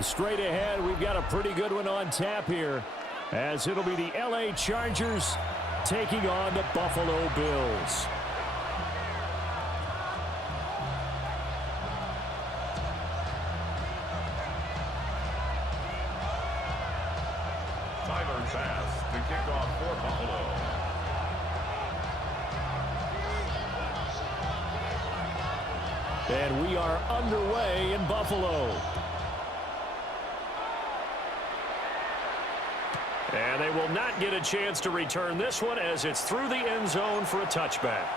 Straight ahead, we've got a pretty good one on tap here, as it'll be the LA Chargers taking on the Buffalo Bills. Pass to kick off for Buffalo. And we are underway in Buffalo. And they will not get a chance to return this one as it's through the end zone for a touchback.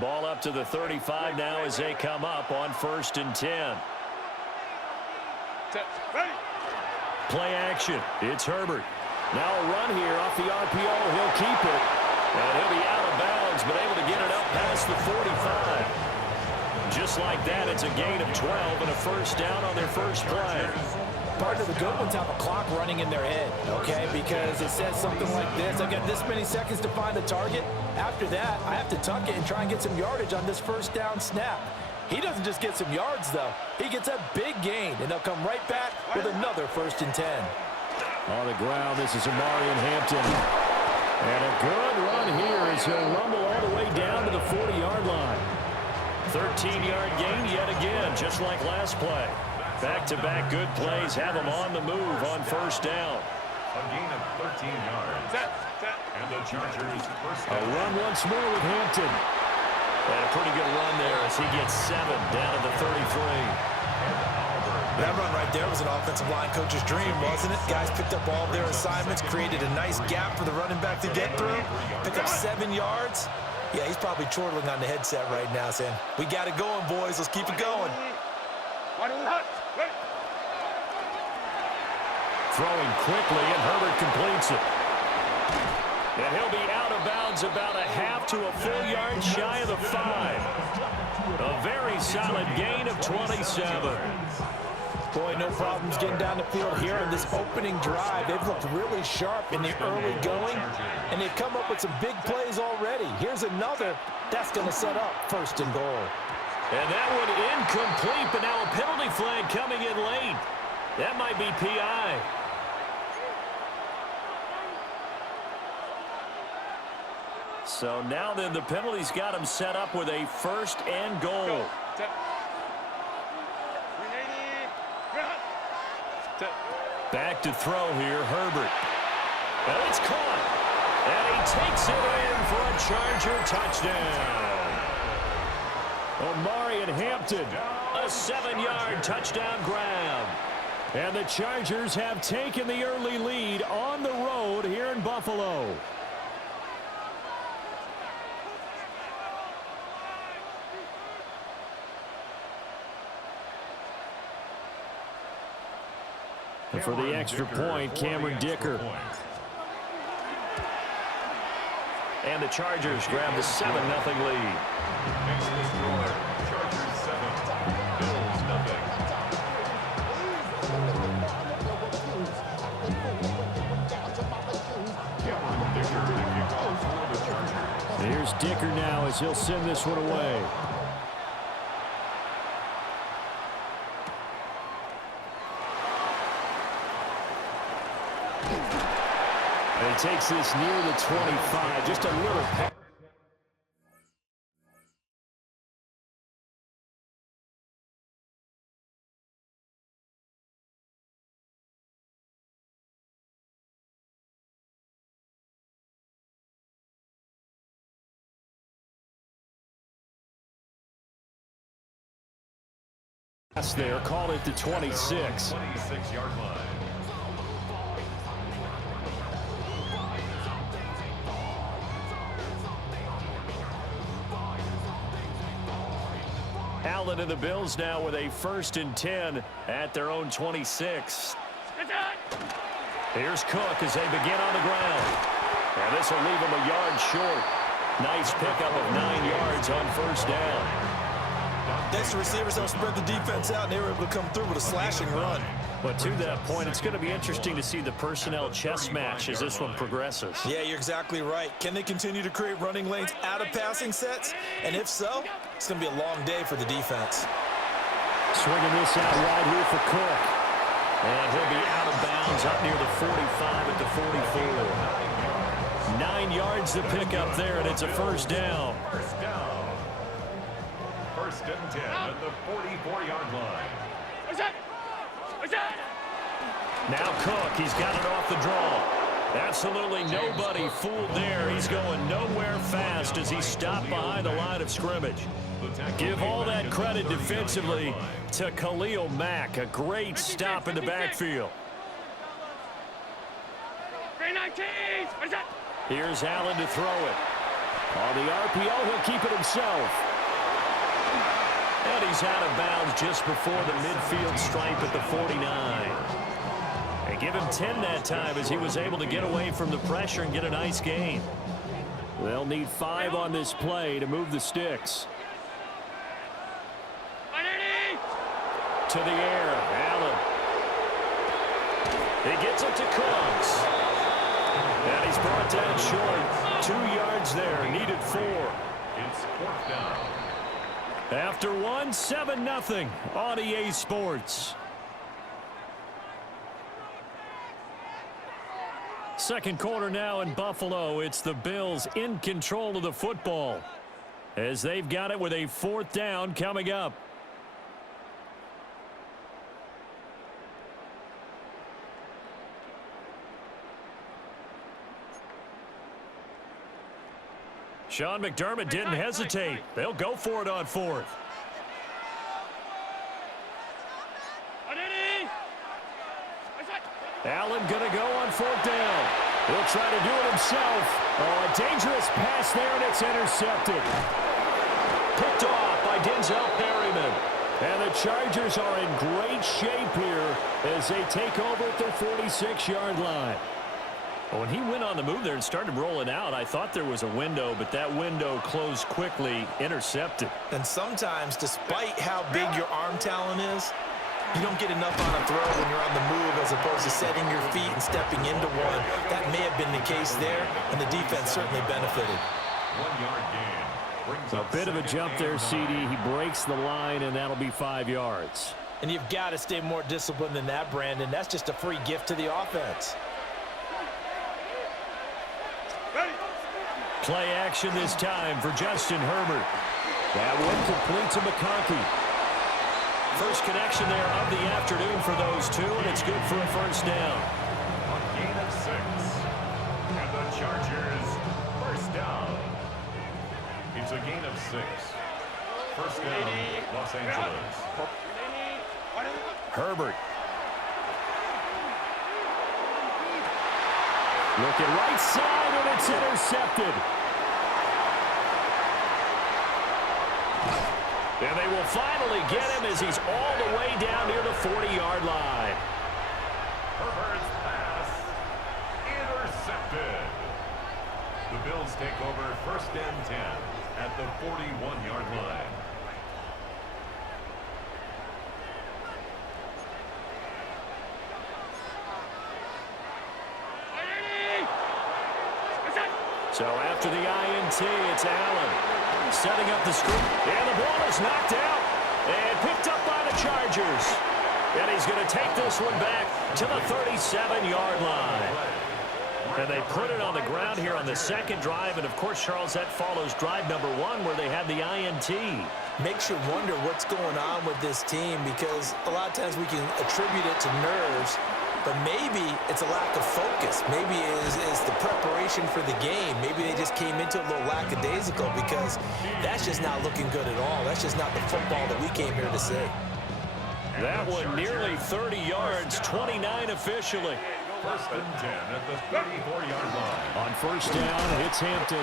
Ball up to the 35 now as they come up on 1st and 10. Play action. It's Herbert. Now a run here off the RPO. He'll keep it. And he'll be out of bounds, but able to get it up past the 45. Just like that, it's a gain of 12 and a first down on their first play. Part of the good ones have a clock running in their head, okay? Because it says something like this. I've got this many seconds to find the target. After that, I have to tuck it and try and get some yardage on this first down snap. He doesn't just get some yards, though. He gets a big gain, and they'll come right back with another 1st and 10. On the ground, this is Amari Hampton. And a good run here as he'll rumble all the way down to the 40-yard line. 13-yard gain yet again, just like last play. Back-to-back good plays have him on the move on 1st down. A gain of 13 yards. And the Chargers first down. A run once more with Hampton. And a pretty good run there as he gets 7 down to the 33. That run right there was an offensive line coach's dream, wasn't it? Guys picked up all of their assignments, created a nice gap for the running back to get through, pick up 7 yards. Yeah, he's probably chortling on the headset right now saying, we got it going, boys. Let's keep it going. Throwing quickly, and Herbert completes it. And he'll be out of bounds about a half to a full yard shy of the 5. A very solid gain of 27. Boy, no problems getting down the field here in this opening drive. They've looked really sharp in the early going, and they've come up with some big plays already. Here's another. That's going to set up 1st and goal. And that one incomplete, but now a penalty flag coming in late. That might be PI. So now then the penalty's got him set up with a 1st and goal. Back to throw here, Herbert. And it's caught. And he takes it in for a Charger touchdown. Amari Hampton, a 7-yard touchdown grab. And the Chargers have taken the early lead on the road here in Buffalo. And for the extra point, Cameron Dicker. And the Chargers grab the 7-0 lead. Next to the score, Chargers 7, Bills 0. Here's Dicker now as he'll send this one away. And he takes this near the 25, just a little pass. There, call it the 26. 26-yard line. Allen and the Bills now with a 1st and 10 at their own 26. Here's Cook as they begin on the ground. And this will leave him a yard short. Nice pickup of 9 yards on 1st down. Next, the receivers don't spread the defense out, and they were able to come through with a slashing run. But to that point, it's going to be interesting to see the personnel chess match as this one progresses. Yeah, you're exactly right. Can they continue to create running lanes out of passing sets? And if so, it's going to be a long day for the defense. Swinging this out wide here for Cook. And he'll be out of bounds up near the 45 at the 44. 9 yards to pick up there, and it's a first down. First down. First and 10 at the 44-yard line. Now Cook, he's got it off the draw. Absolutely nobody fooled there. He's going nowhere fast as he stopped behind the line of scrimmage. Give all that credit defensively to Khalil Mack. A great stop in the backfield. Here's Allen to throw it. On the RPO, he'll keep it himself. And he's out of bounds just before the midfield stripe at the 49. And give him 10 that time as he was able to get away from the pressure and get a nice gain. They'll need 5 on this play to move the sticks. To the air, Allen. He gets it to Cooks. And he's brought down short. 2 yards there, needed 4. It's 4th down. After 1, 7-0 on EA Sports. Second quarter now in Buffalo. It's the Bills in control of the football as they've got it with a 4th down coming up. Sean McDermott didn't hesitate. They'll go for it on 4th. Allen going to go on 4th down. He'll try to do it himself. Oh, a dangerous pass there, and it's intercepted. Picked off by Denzel Perryman. And the Chargers are in great shape here as they take over at their 46-yard line. When he went on the move there and started rolling out, I thought there was a window, but that window closed quickly, intercepted. And sometimes, despite how big your arm talent is, you don't get enough on a throw when you're on the move as opposed to setting your feet and stepping into one. That may have been the case there, and the defense certainly benefited. 1-yard gain. A bit of a jump there, CD. He breaks the line, and that'll be 5 yards. And you've got to stay more disciplined than that, Brandon. That's just a free gift to the offense. Play action this time for Justin Herbert. That one complete to McConkey. First connection there of the afternoon for those two, and it's good for a first down. A gain of 6. And the Chargers, first down. It's a gain of 6. First down, Los Angeles. Herbert. Looking right side, and it's intercepted. And they will finally get him as he's all the way down near the 40-yard line. Herbert's pass intercepted. The Bills take over first and 10 at the 41-yard line. So after the INT, it's Allen setting up the screen. And the ball is knocked out and picked up by the Chargers. And he's going to take this one back to the 37-yard line. And they put it on the ground here on the second drive. And, of course, Charles, that follows drive number 1 where they had the INT. Makes you wonder what's going on with this team because a lot of times we can attribute it to nerves. But maybe it's a lack of focus. Maybe it's the preparation for the game. Maybe they just came into a little lackadaisical because that's just not looking good at all. That's just not the football that we came here to see. That one nearly 30 yards, 29 officially. First and 10 at the 34-yard line. On first down, it's Hampton.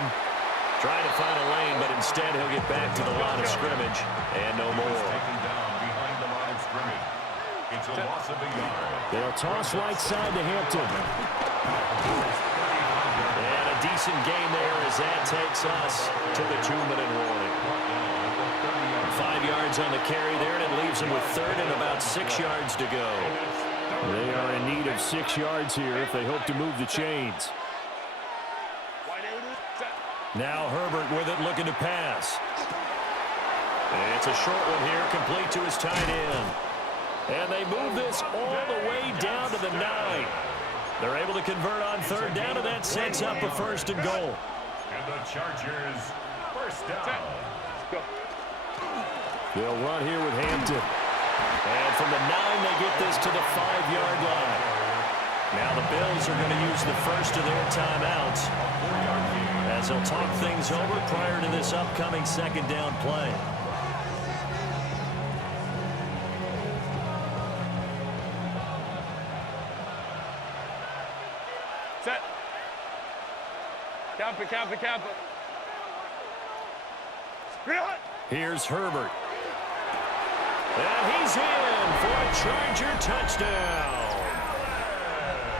Trying to find a lane, but instead he'll get back to the line of scrimmage. And no more. Taken down behind the line of scrimmage. It's a loss of a yard. They'll toss right side to Hampton. And a decent gain there as that takes us to the 2-minute warning. 5 yards on the carry there, and it leaves him with third and about 6 yards to go. They are in need of 6 yards here if they hope to move the chains. Now Herbert with it, looking to pass. It's a short one here, complete to his tight end. And they move this all the way down to the 9. They're able to convert on 3rd down, and that sets up a 1st and goal. And the Chargers, 1st down. They'll run here with Hampton. And from the 9, they get this to the 5-yard line. Now the Bills are going to use the first of their timeouts as they'll talk things over prior to this upcoming 2nd down play. Set. Camper. Here's Herbert. And he's in for a Charger touchdown.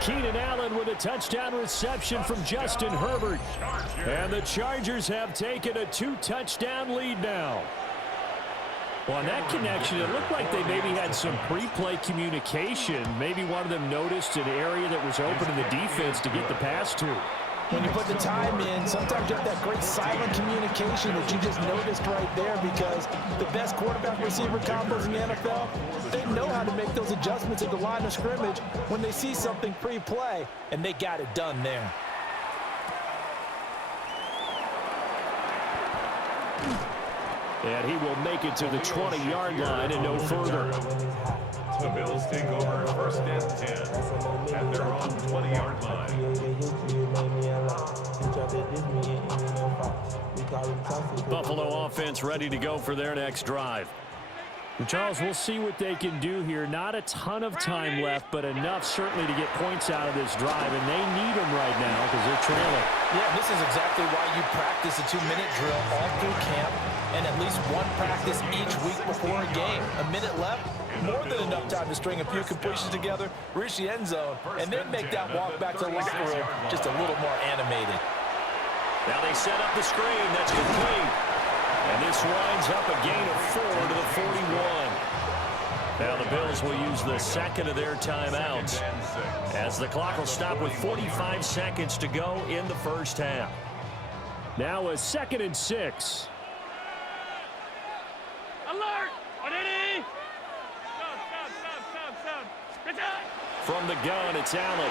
Keenan Allen with a touchdown reception from Justin Herbert. And the Chargers have taken a 2-touchdown lead now. Well, on that connection, it looked like they maybe had some pre-play communication. Maybe one of them noticed an area that was open in the defense to get the pass to. When you put the time in, sometimes you have that great silent communication that you just noticed right there, because the best quarterback-receiver combos in the NFL, they know how to make those adjustments at the line of scrimmage when they see something pre-play, and they got it done there. And he will make it to the 20-yard line and no further. The Bills take over 1st and 10 at their own 20-yard line. Buffalo offense ready to go for their next drive. And Charles, we'll see what they can do here. Not a ton of time left, but enough certainly to get points out of this drive, and they need them right now because they're trailing. Yeah, this is exactly why you practice a 2-minute drill all through camp and at least one practice each week before a game. A minute left, more than enough time to string a few completions together, reach the end zone, and then make that walk back to the locker room just a little more animated. Now they set up the screen. That's complete. And this winds up a gain of 4 to the 41. Now the Bills will use the 2nd of their timeouts as the clock will stop with 45 seconds to go in the 1st half. Now a 2nd and 6. Alert! From the gun, it's Allen.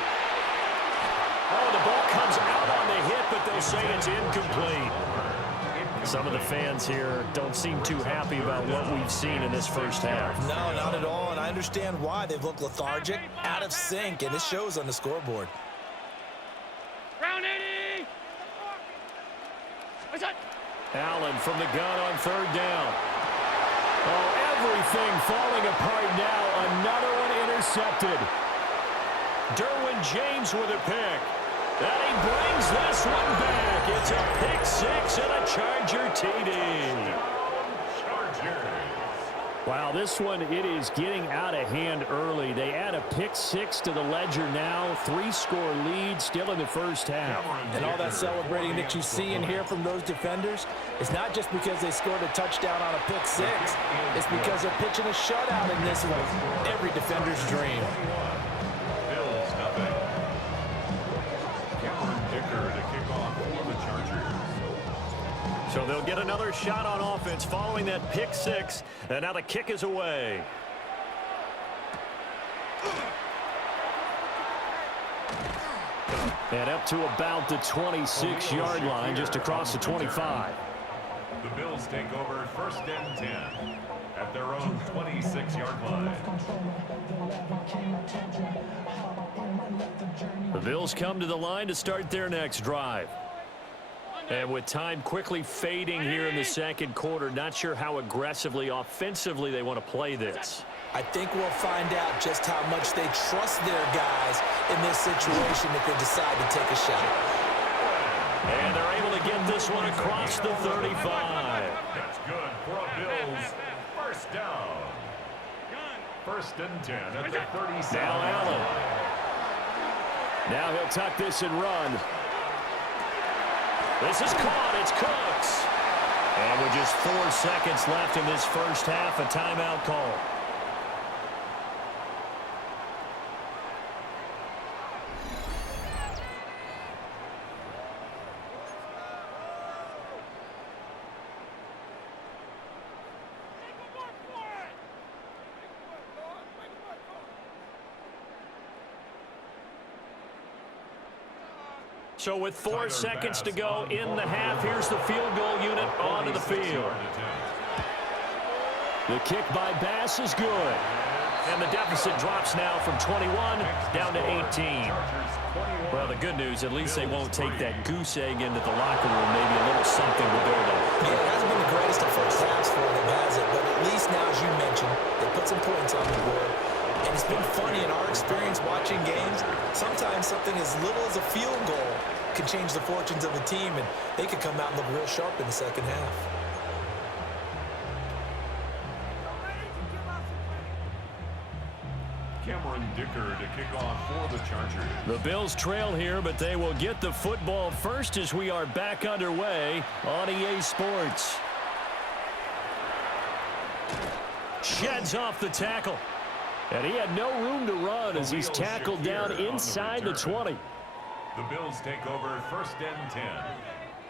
Oh, the ball comes out on the hit, but they'll say it's incomplete. Some of the fans here don't seem too happy about what we've seen in this 1st half. No, not at all, and I understand why. They've looked lethargic, out of sync, and it shows on the scoreboard. Round 80! Allen from the gun on 3rd down. Oh, everything falling apart now. Another one intercepted. Darwin James with a pick. And he brings this one back. It's a pick 6 and a Charger TD. Wow, this one, it is getting out of hand early. They add a pick 6 to the ledger now. 3-score lead still in the 1st half. And all that celebrating that you see and hear from those defenders, it's not just because they scored a touchdown on a pick 6. It's because they're pitching a shutout in this one. Every defender's dream. So they'll get another shot on offense following that pick 6. And now the kick is away. And up to about the 26-yard line, just across the 25. The Bills take over 1st and 10 at their own 26-yard line. The Bills come to the line to start their next drive. And with time quickly fading here in the 2nd quarter, not sure how aggressively, offensively they want to play this. I think we'll find out just how much they trust their guys in this situation if they decide to take a shot. And they're able to get this one across the 35. That's good for a Bills 1st down. 1st and 10 at the 37. Now Allen. Now he'll tuck this and run. This is caught. It's Cooks. And with just 4 seconds left in this 1st half, a timeout call. So with 4 seconds to go in the half, here's the field goal unit onto the field. The kick by Bass is good. And the deficit drops now from 21 down to 18. Well, the good news, at least they won't take that goose egg into the locker room. Maybe a little something to build on. Yeah, it hasn't been the greatest of first halves for them, has it? But at least now, as you mentioned, they put some points on the board. And it's been funny in our experience watching games. Sometimes something as little as a field goal can change the fortunes of a team, and they could come out and look real sharp in the second half. Dicker to kick off for the Chargers. The Bills trail here, but they will get the football first as we are back underway on EA Sports. Sheds off the tackle. And he had no room to run as he's tackled down inside the 20. The Bills take over 1st and 10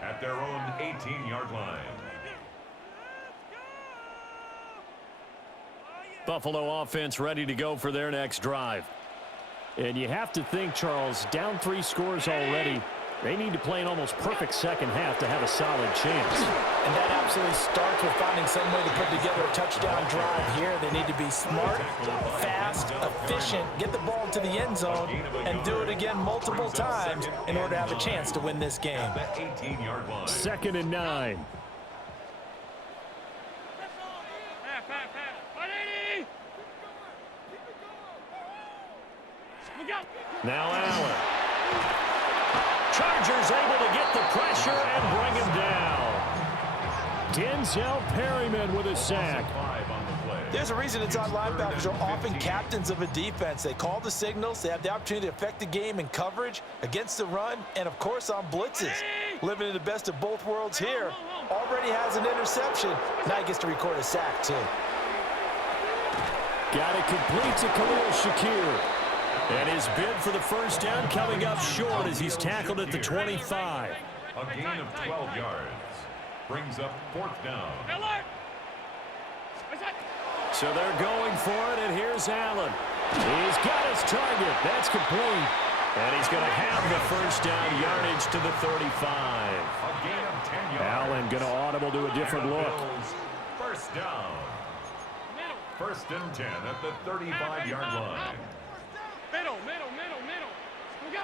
at their own 18-yard line. Buffalo offense ready to go for their next drive. And you have to think, Charles, down 3 scores already. They need to play an almost perfect second half to have a solid chance. And that absolutely starts with finding some way to put together a touchdown drive here. They need to be smart, fast, efficient, get the ball to the end zone, and do it again multiple times in order to have a chance to win this game. 2nd and 9. Now Allen. Chargers able to get the pressure and bring him down. Denzel Perryman with a sack. There's a reason inside linebackers are often captains of a defense. They call the signals. They have the opportunity to affect the game in coverage, against the run, and, of course, on blitzes. Living in the best of both worlds here. Already has an interception. Now he gets to record a sack, too. Got it complete to Khalil Shakir. And his bid for the first down coming up short as he's tackled at the 25. A gain of 12 yards. Brings up 4th down. So they're going for it, and here's Allen. He's got his target. That's complete. And he's going to have the first down yardage to the 35. A gain of 10 yards. Allen going to audible to a different look. First down. 1st and 10 at the 35-yard line. Middle. We go.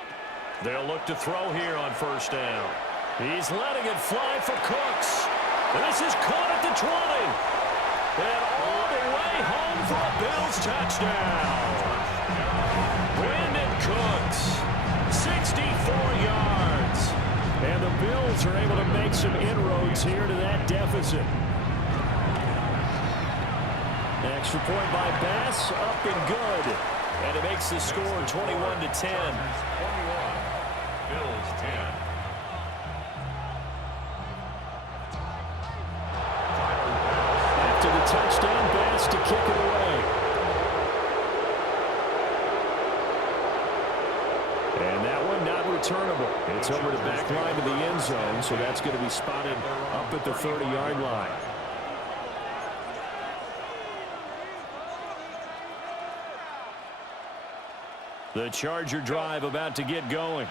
They'll look to throw here on first down. He's letting it fly for Cooks. This is caught at the 20. And all the way home for a Bills touchdown. Brandon Cooks, 64 yards. And the Bills are able to make some inroads here to that deficit. Extra point by Bass, up and good. And it makes the score 21-10. 21. Bills 10. After the touchdown, Bass to kick it away. And that one not returnable. It's over the back line to the end zone, so that's going to be spotted up at the 30-yard line. The Charger drive about to get going.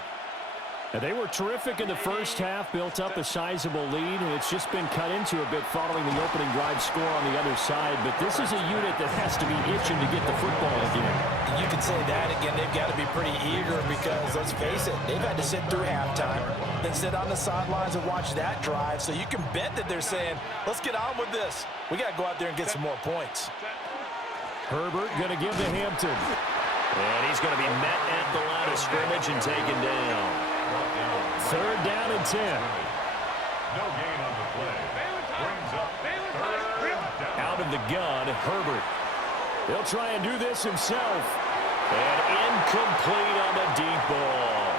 And they were terrific in the first half, built up a sizable lead, and it's just been cut into a bit following the opening drive score on the other side. But this is a unit that has to be itching to get the football again. You can say that again. They've got to be pretty eager because, let's face it, they've had to sit through halftime, then sit on the sidelines and watch that drive. So you can bet that they're saying, let's get on with this. We got to go out there and get some more points. Herbert going to give to Hampton. And he's going to be met at the line of scrimmage and taken down. 3rd down and 10. No gain on the play. Brings up 3rd down. Out of the gun, Herbert. He'll try and do this himself. And incomplete on the deep ball.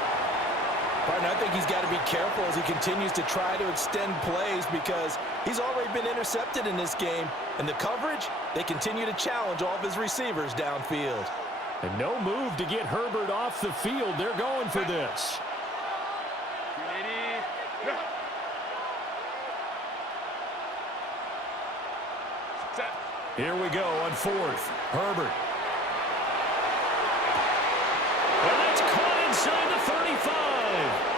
Partner, I think he's got to be careful as he continues to try to extend plays because he's already been intercepted in this game. And the coverage, they continue to challenge all of his receivers downfield. And no move to get Herbert off the field. They're going for this. Here we go on 4th. Herbert. And that's caught inside the 35.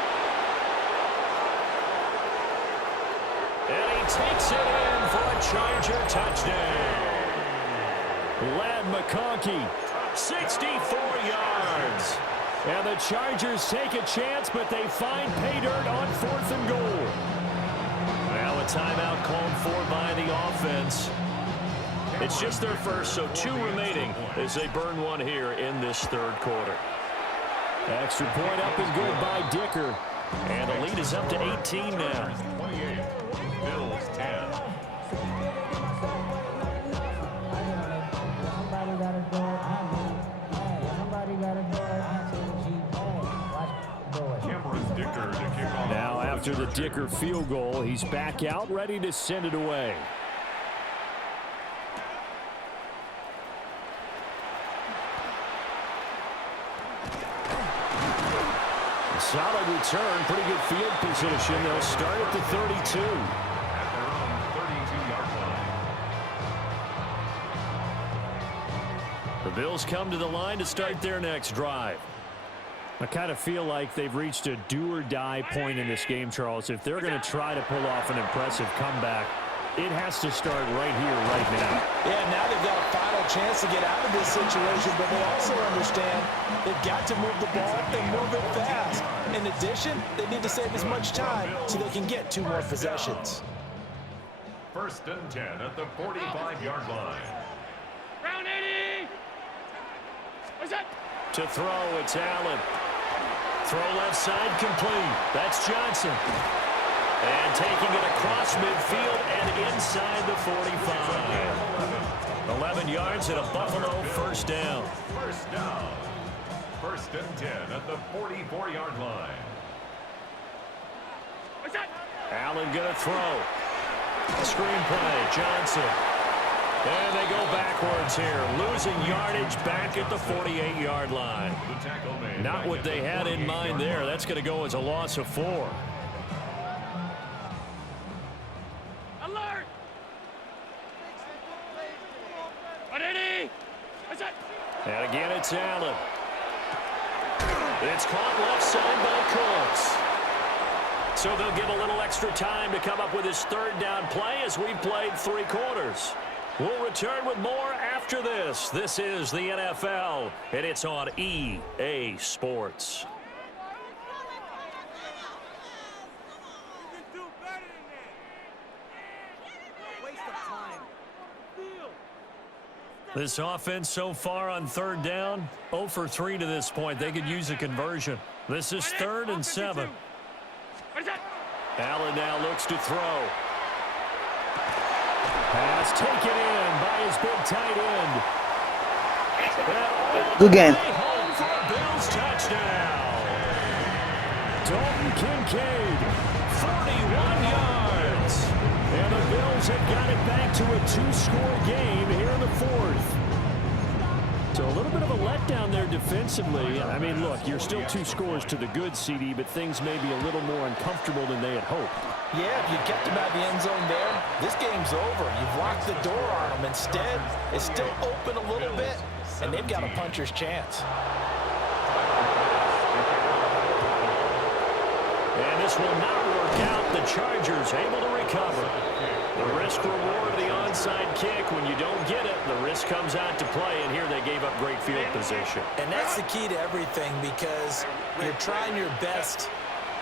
Lad McConkey, 64 yards. And the Chargers take a chance, but they find pay dirt on 4th and goal. Now a timeout called for by the offense. It's just their first, so 2 remaining as they burn one here in this 3rd quarter. Extra point up and good by Dicker. And the lead is up to 18 now. 28, Bills 10. Now after the Dicker field goal, he's back out ready to send it away. Solid return, pretty good field position. They'll start at the 32. At their own 32-yard line. The Bills come to the line to start their next drive. I kind of feel like they've reached a do-or-die point in this game, Charles. If they're going to try to pull off an impressive comeback, it has to start right here, right now. Yeah, now they've got a final chance to get out of this situation, but they also understand they've got to move the ball and move it fast. In addition, they need to save as much time so they can get 2 more possessions. 1st and 10 at the 45-yard line. Round 80. What's that? To throw, it's Allen. Throw left side complete. That's Johnson. And taking it across midfield and inside the 45. 11 yards and a Buffalo 1st down. 1st down. 1st and 10 at the 44-yard line. What's that? Allen gonna throw. Screen play, Johnson. And they go backwards here, losing yardage back at the 48-yard line. The tackle made. Not what they had in mind there. That's going to go as a loss of 4. Alert! 180. What's that? And again, it's Allen. It's caught left side by Cooks. So they'll give a little extra time to come up with his 3rd down play as we've played 3 quarters. We'll return with more after this. This is the NFL, and it's on EA Sports. This offense so far on 3rd down, 0 for 3 to this point. They could use a conversion. This is 3rd and 7. What is that? Allen now looks to throw. Pass taken in by his big tight end. Good game. Home for a Bills touchdown. Dalton Kincaid, 41 yards. And the Bills have got it back to a 2-score game here in the 4th. So a little bit of a letdown there defensively. I mean, look, you're still 2 scores to the good, CD, but things may be a little more uncomfortable than they had hoped. Yeah, if you kept them out of the end zone there, this game's over. You've locked the door on them. Instead, it's still open a little bit, and they've got a puncher's chance. And this will not work out. The Chargers able to recover. The risk reward of the onside kick. When you don't get it, the risk comes out to play, and here they gave up great field position. And that's the key to everything, because you're trying your best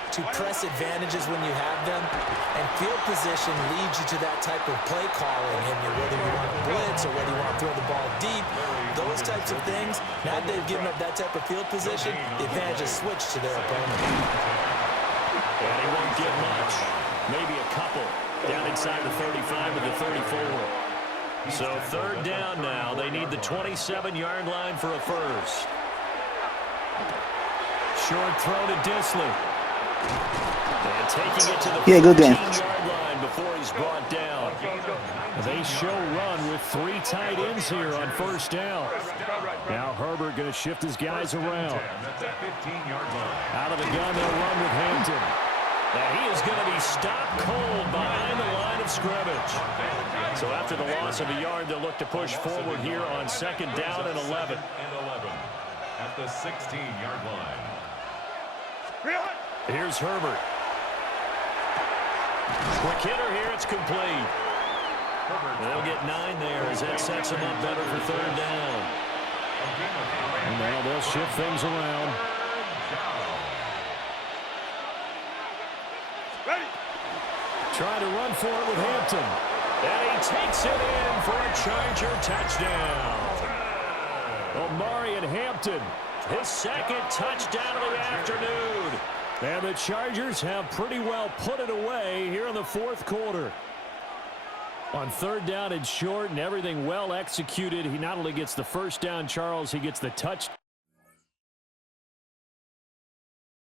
to press advantages when you have them, and field position leads you to that type of play calling, and whether you want to blitz or whether you want to throw the ball deep, those types of things. Now that they've given up that type of field position, the advantage is switched to their opponent. And he won't get much, maybe a couple, down inside the 35 to the 34. So 3rd down now. They need the 27-yard line for a 1st. Short throw to Disley. And taking it to the 15-yard line before he's brought down. They show run with 3 tight ends here on 1st down. Now Herbert going to shift his guys around. Out of the gun, they'll run with Hampton. And he is going to be stopped cold behind the line of scrimmage. So after the loss of a yard, they'll look to push forward here on 2nd down and 11. At the 16-yard line. Here's Herbert. Quick hitter here, it's complete. They'll get 9 there as that sets them up better for third down. And now they'll shift things around. Ready. Trying to run for it with Hampton. And he takes it in for a Charger touchdown. Omarion Hampton, his second touchdown of the afternoon. And the Chargers have pretty well put it away here in the fourth quarter. On third down and short and everything well executed, he not only gets the first down, Charles, he gets the touch.